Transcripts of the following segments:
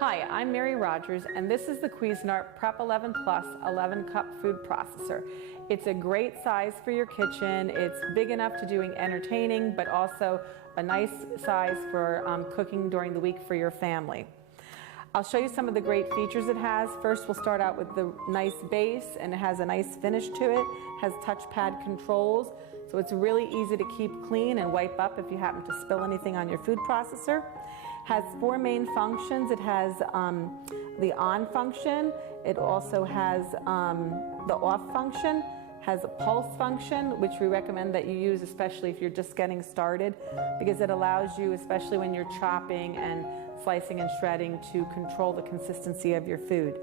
Hi, I'm Mary Rogers, and this is the Cuisinart Prep 11 Plus 11-cup food processor. It's a great size for your kitchen. It's big enough to doing entertaining, but also a nice size for cooking during the week for your family. I'll show you some of the great features it has. First, we'll start out with the nice base, and it has a nice finish to it. It has touchpad controls, so it's really easy to keep clean and wipe up if you happen to spill anything on your food processor. Has 4 main functions. It has the on function. It also has the off function. Has a pulse function, which we recommend that you use, especially if you're just getting started, because it allows you, especially when you're chopping and slicing and shredding, to control the consistency of your food.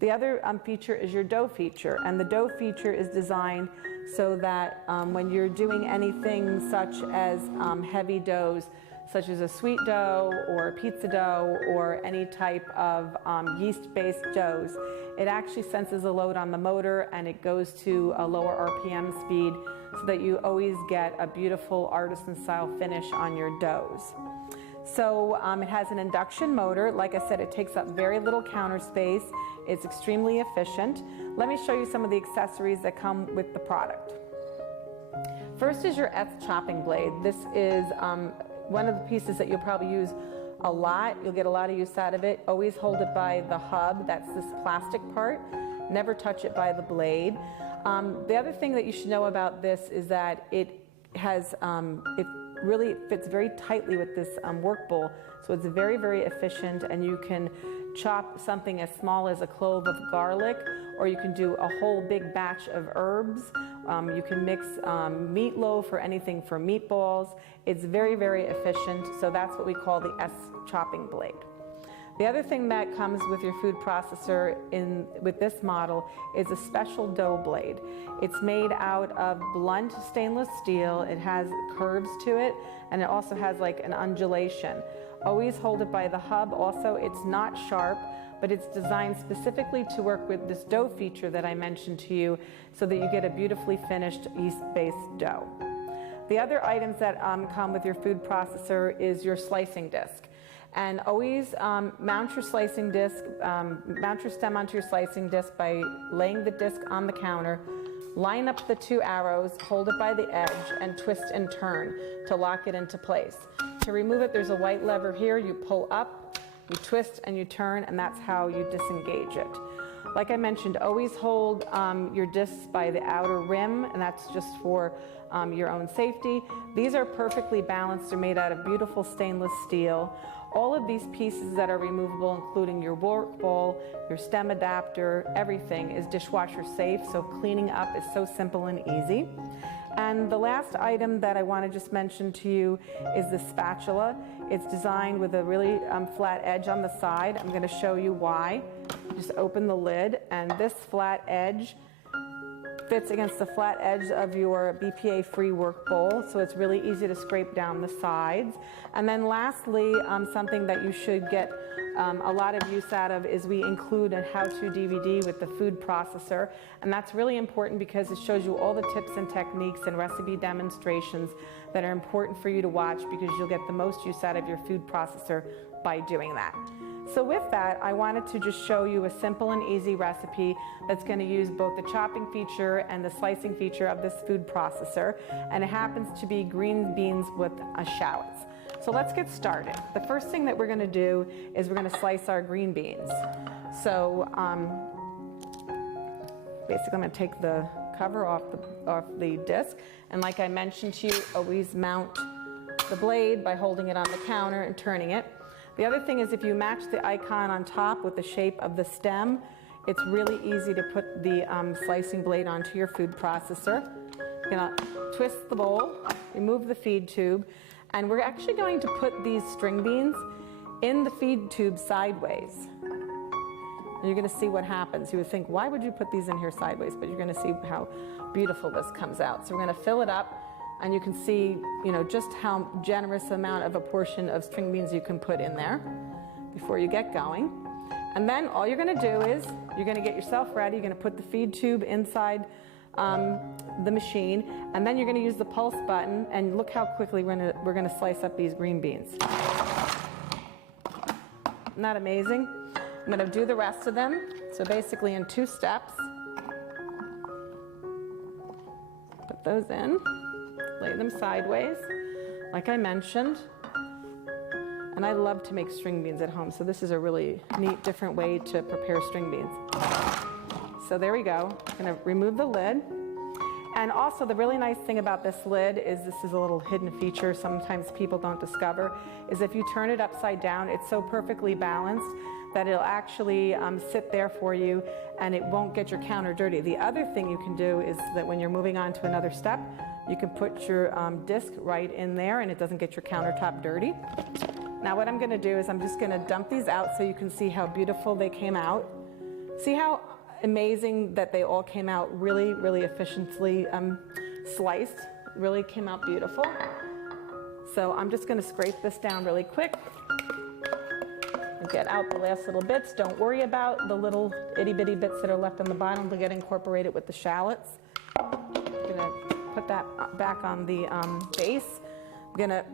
The other feature is your dough feature, and the dough feature is designed so that when you're doing anything such as heavy doughs, such as a sweet dough or a pizza dough or any type of yeast-based doughs, it actually senses a load on the motor and it goes to a lower RPM speed so that you always get a beautiful artisan-style finish on your doughs. So it has an induction motor. Like I said, it takes up very little counter space. It's extremely efficient. Let me show you some of the accessories that come with the product. First is your Eth chopping blade. This is one of the pieces that you'll probably use a lot. You'll get a lot of use out of it. Always hold it by the hub. That's this plastic part. Never touch it by the blade. The other thing that you should know about this is that it has, it really fits very tightly with this work bowl. So it's very, very efficient, and you can chop something as small as a clove of garlic, or you can do a whole big batch of herbs. You can mix meatloaf or anything for meatballs. It's very, very efficient, so that's what we call the S chopping blade. The other thing that comes with your food processor with this model is a special dough blade. It's made out of blunt stainless steel. It has curves to it, and it also has like an undulation. Always hold it by the hub. Also, it's not sharp, but it's designed specifically to work with this dough feature that I mentioned to you so that you get a beautifully finished yeast-based dough. The other items that come with your food processor is your slicing disc. And always mount your slicing disc, mount your stem onto your slicing disc by laying the disc on the counter. Line up the 2 arrows, hold it by the edge, and twist and turn to lock it into place. To remove it, there's a white lever here. You pull up, you twist, and you turn, and that's how you disengage it. Like I mentioned, always hold your discs by the outer rim, and that's just for your own safety. These are perfectly balanced. They're made out of beautiful stainless steel. All of these pieces that are removable, including your work bowl, your stem adapter, everything is dishwasher safe, so cleaning up is so simple and easy. And the last item that I want to just mention to you is the spatula. It's designed with a really flat edge on the side. I'm going to show you why. Just open the lid, and this flat edge fits against the flat edge of your BPA-free work bowl, so it's really easy to scrape down the sides. And then lastly, something that you should get a lot of use out of is we include a how-to DVD with the food processor, and that's really important because it shows you all the tips and techniques and recipe demonstrations that are important for you to watch, because you'll get the most use out of your food processor by doing that. So with that, I wanted to just show you a simple and easy recipe that's going to use both the chopping feature and the slicing feature of this food processor, and it happens to be green beans with shallots. So let's get started. The first thing that we're going to do is we're going to slice our green beans. So basically I'm going to take the cover off the disc, and like I mentioned to you, always mount the blade by holding it on the counter and turning it. The other thing is, if you match the icon on top with the shape of the stem, it's really easy to put the slicing blade onto your food processor. You're going to twist the bowl, remove the feed tube, and we're actually going to put these string beans in the feed tube sideways. And you're going to see what happens. You would think, why would you put these in here sideways? But you're going to see how beautiful this comes out. So we're going to fill it up, and you can see, just how generous amount of a portion of string beans you can put in there before you get going. And then all you're going to do is you're going to get yourself ready. You're going to put the feed tube inside the machine, and then you're going to use the pulse button, and look how quickly we're going to slice up these green beans. Isn't that amazing? I'm gonna do the rest of them. So basically in 2 steps. Put those in, lay them sideways, like I mentioned. And I love to make string beans at home, so this is a really neat, different way to prepare string beans. So there we go. I'm gonna remove the lid. And also the really nice thing about this lid is this is a little hidden feature sometimes people don't discover, is if you turn it upside down, it's so perfectly balanced that it'll actually sit there for you and it won't get your counter dirty. The other thing you can do is that when you're moving on to another step, you can put your disc right in there and it doesn't get your countertop dirty. Now what I'm gonna do is I'm just gonna dump these out so you can see how beautiful they came out. See how amazing that they all came out really, really efficiently sliced. Really came out beautiful. So I'm just gonna scrape this down really quick and get out the last little bits. Don't worry about the little itty bitty bits that are left on the bottom. They'll get incorporated with the shallots. I'm gonna put that back on the base. I'm gonna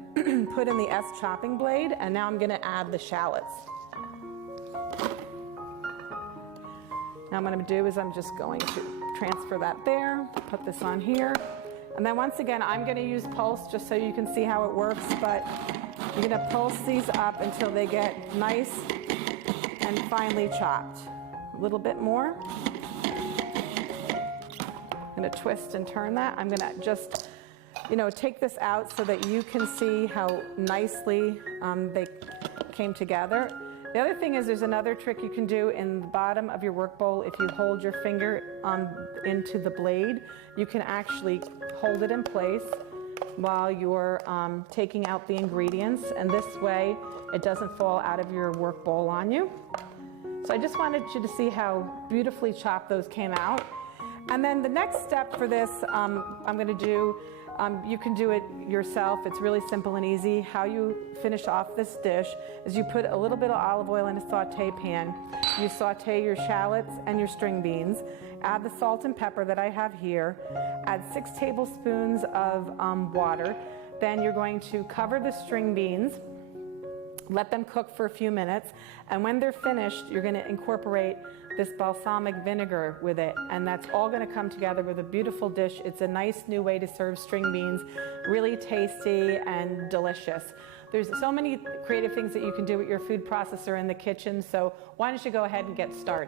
put in the S chopping blade, and now I'm gonna add the shallots. Now what I'm gonna do is I'm just going to transfer that there, put this on here. And then once again, I'm gonna use pulse just so you can see how it works, but you're gonna pulse these up until they get nice and finely chopped. A little bit more. I'm gonna twist and turn that. I'm gonna just, take this out so that you can see how nicely they came together. The other thing is there's another trick you can do in the bottom of your work bowl. If you hold your finger into the blade, you can actually hold it in place while you're taking out the ingredients, and this way it doesn't fall out of your work bowl on you. So I just wanted you to see how beautifully chopped those came out. And then the next step for this, I'm gonna do, you can do it yourself. It's really simple and easy. How you finish off this dish is you put a little bit of olive oil in a saute pan. You saute your shallots and your string beans. Add the salt and pepper that I have here. Add 6 tablespoons of water. Then you're going to cover the string beans. Let them cook for a few minutes. And when they're finished, you're going to incorporate this balsamic vinegar with it, and that's all going to come together with a beautiful dish. It's a nice new way to serve string beans, really tasty and delicious. There's so many creative things that you can do with your food processor in the kitchen, so why don't you go ahead and get started.